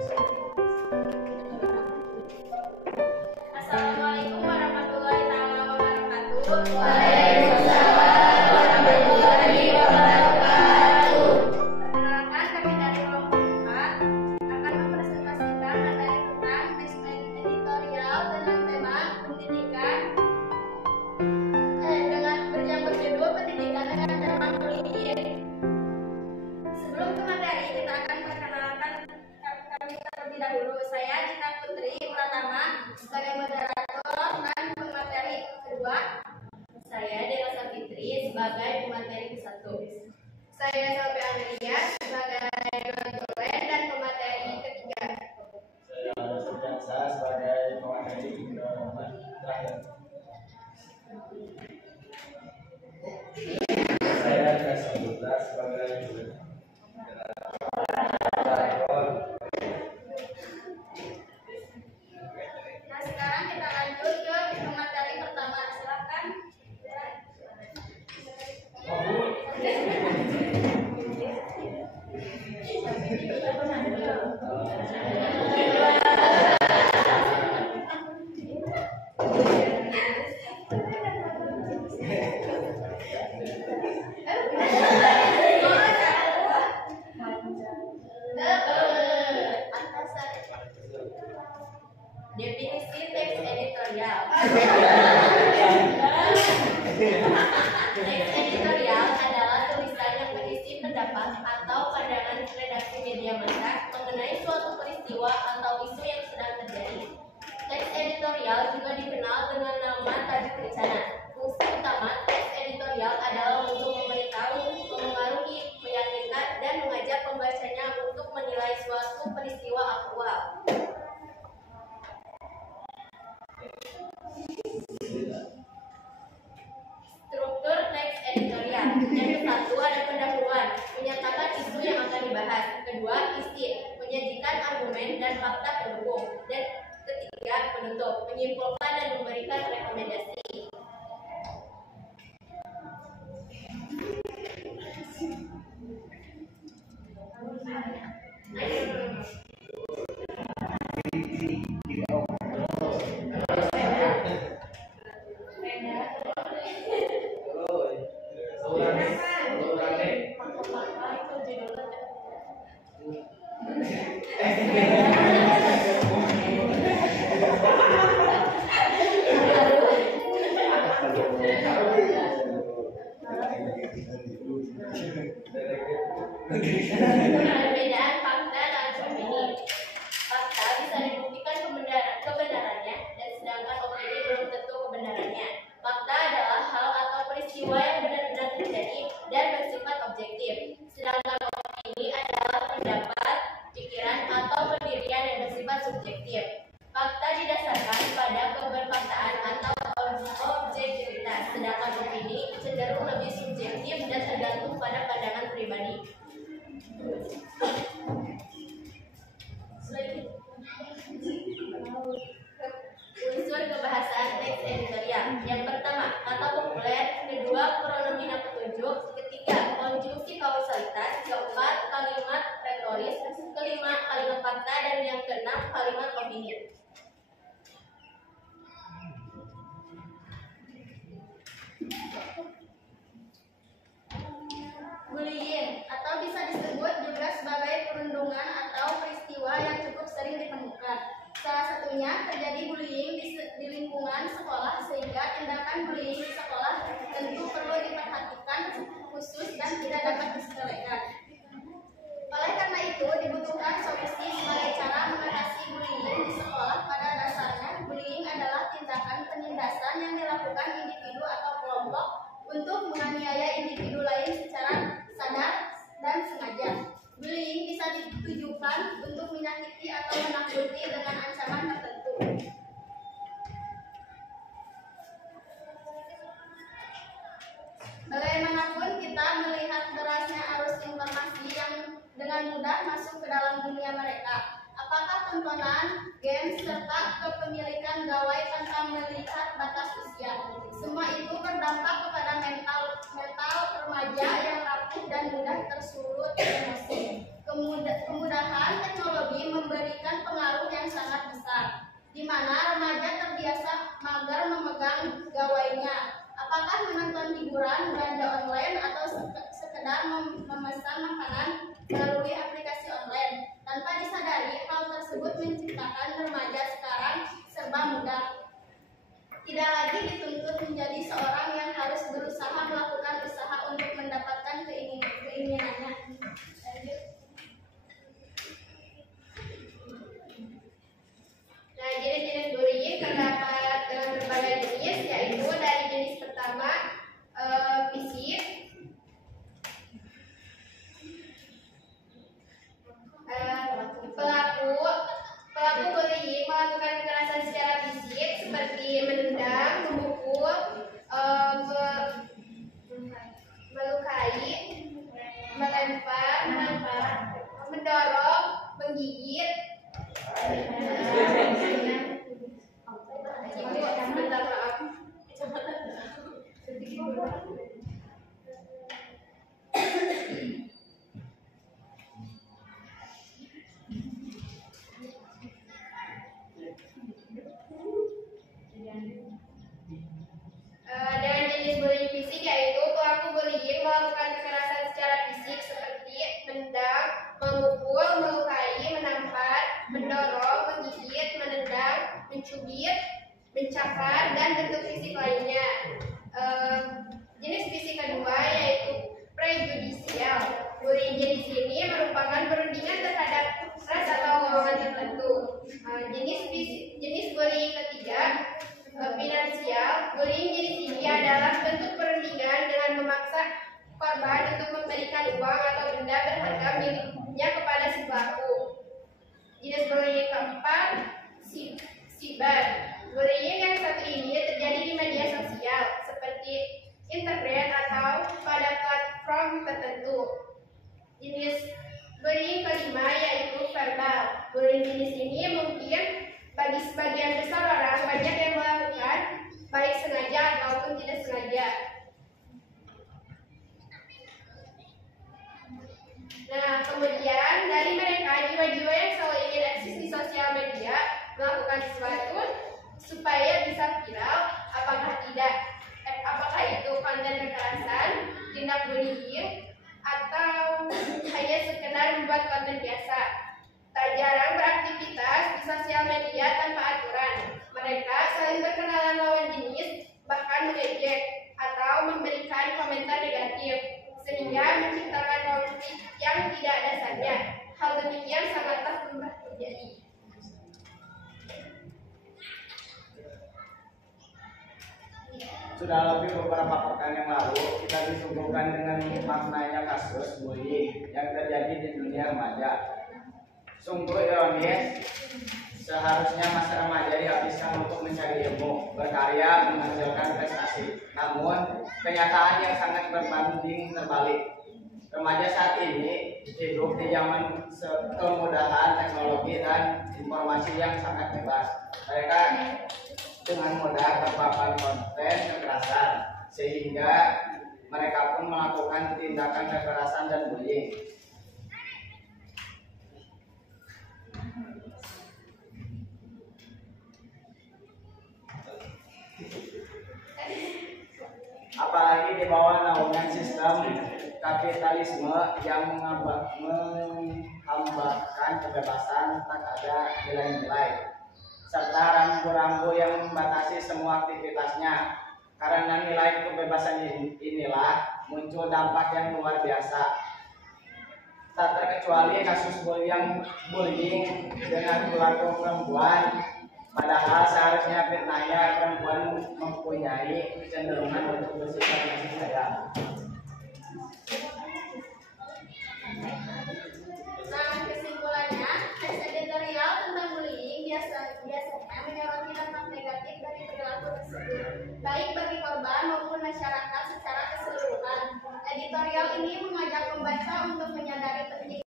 Assalamualaikum warahmatullahi wabarakatuh. Waalaikumsalam warahmatullahi wabarakatuh. Perkenalkan, kami dari kelompok 4 akan mempresentasikan materi tentang text editorial dengan tema pendidikan dengan yang berjudul pendidikan dengan cara memilih. Sebelum ke materi, kita akan perkenalkan kami terlebih dahulu. Saya Dita Putri Pratama sebagai moderator dan pemateri kedua. Saya Dewa Sapitri sebagai pemateri ke-1. Saya Sophie Amelia sebagai konsulen dan pemateri ketiga. Saya Sujansa sebagai pemateri terakhir. Saya Kasabudra sebagai Nah, sekarang kita lanjut ke pemateri pertama. Silakan. Definisi teks editorial. Teks editorial adalah tulisan yang berisi pendapat atau pandangan redaksi media massa mengenai suatu peristiwa atau isu yang sedang terjadi. Teks editorial juga dikenal dengan nama tajuk rencana. Fungsi utama teks editorial adalah untuk memberitahu, memengaruhi, meyakinkan, dan mengajak pembacanya untuk menilai suatu peristiwa aktual. Struktur teks editorial. Yang satu ada pendahuluan, menyatakan isu yang akan dibahas. Kedua, isi, menyajikan argumen dan fakta pendukung. Dan ketiga, penutup, menyimpulkan dan memberikan rekomendasi. Perbedaan fakta dan opini. Fakta bisa dibuktikan kebenarannya, dan sedangkan opini belum tentu kebenarannya. Fakta adalah hal atau peristiwa yang benar-benar terjadi dan bersifat objektif. Sedangkan opini adalah pendapat, pikiran, atau pendirian yang bersifat subjektif. Fakta didasarkan pada keberfaktaan atau objektivitas, sedangkan opini cenderung lebih subjektif dan tergantung pada pandangan pribadi. Unsur kebahasaan teks editorial. Yang pertama, kata populer. Kedua, pronomina petunjuk. Ketiga, konjungsi kausalitas. Keempat, kalimat retoris. Kelima, kalimat fakta. Dan yang keenam, kalimat opini. Bullying atau bisa disebut juga sebagai perundungan atau peristiwa yang cukup sering ditemukan. Salah satunya terjadi bullying di lingkungan sekolah, sehingga tindakan bullying di sekolah tentu perlu diperhatikan khusus dan tidak dapat disepelekan. Oleh karena itu, dibutuhkan solusi sebagai cara mengatasi bullying di sekolah. Pada dasarnya, bullying adalah tindakan penindasan yang dilakukan individu atau kelompok untuk menganiaya individu lain secara sadar dan sengaja. Bullying bisa ditujukan untuk menyakiti atau menakuti dengan ancaman tertentu. Bagaimanapun kita melihat derasnya arus informasi yang dengan mudah masuk ke dalam dunia mereka. Apakah tontonan, games, serta kepemilikan gawai tanpa melihat batas usia. Semua itu berdampak kepada mental remaja yang rapuh dan mudah tersulut emosi. Kemudahan teknologi memberi mana remaja terbiasa mager memegang gawainya. Apakah menonton hiburan, belanja online, atau sekedar memesan makanan melalui aplikasi online. Tanpa disadari, hal tersebut menciptakan remaja sekarang serba mudah. Tidak lagi dituntut menjadi seorang yang harus berusaha melakukan usaha untuk mendapatkan keinginannya. Lanjut. Nah, jenis-jenis bullying terdapat berbagai jenis, yaitu dari jenis pertama fisik, pelaku bullying melakukan kekerasan secara fisik seperti menendang, memukul, melukai, melempar, mendorong, menggigit. Sebentar, maaf. Dengan jenis bullying fisik, yaitu pelaku bullying melakukan kekerasan secara fisik seperti mendang, memukul, melukai, menampar, mendorong, menggigit, menendang, mencubit, mencakar, dan bentuk fisik lainnya. Jenis fisik kedua yaitu prejudisial. Bullying jenis ini merupakan perundingan terhadap ras atau golongan tertentu. Jenis bullying ketiga finansial. Bullying jenis ini adalah bentuk perundingan dengan memaksa korban untuk memberikan uang atau benda berharga miliknya kepada si pelaku. Jenis bullying keempat, siber. Bullying yang satu ini terjadi di media sosial seperti internet atau pada platform tertentu. Jenis bullying kelima yaitu verbal. Bullying jenis ini mungkin bagi sebagian besar orang banyak yang melakukan, baik sengaja ataupun tidak sengaja. Nah, kemudian dari mereka jiwa-jiwa yang selalu ingin eksis di sosial media melakukan sesuatu supaya bisa viral, apakah itu konten kekerasan, tindak bullying, atau hanya sekedar membuat konten biasa. Tak jarang beraktivitas di sosial media tanpa aturan. Mereka saling berkenalan lawan jenis, bahkan mengejek atau memberikan komentar negatif, sehingga menciptakan konflik yang tidak ada dasarnya. Hal demikian sangatlah lumrah terjadi. Sudah lebih beberapa pekan yang lalu kita disuguhkan dengan maknanya kasus bullying yang terjadi di dunia remaja. Sungguh ironis, seharusnya masa remaja dihabiskan untuk mencari ilmu, berkarya, menghasilkan prestasi. Namun, kenyataan yang sangat berbanding terbalik. Remaja saat ini hidup di zaman kemudahan teknologi dan informasi yang sangat bebas. Mereka dengan mudah terpapar konten kekerasan, sehingga mereka pun melakukan tindakan kekerasan dan bullying. Apalagi di bawah naungan sistem kapitalisme yang menghambakan kebebasan tak ada nilai-nilai, serta rambu-rambu yang membatasi semua aktivitasnya. Karena nilai kebebasan inilah muncul dampak yang luar biasa. Tak terkecuali kasus bullying dengan pelaku perempuan, padahal seharusnya fitnahnya perempuan mempunyai kecenderungan untuk bersifat kasih sayang. Nah, kesimpulannya, teks editorial tentang bullying biasanya menyoroti dampak negatif dari perilaku tersebut, baik bagi korban maupun masyarakat secara keseluruhan. Editorial ini mengajak pembaca untuk menyadari pentingnya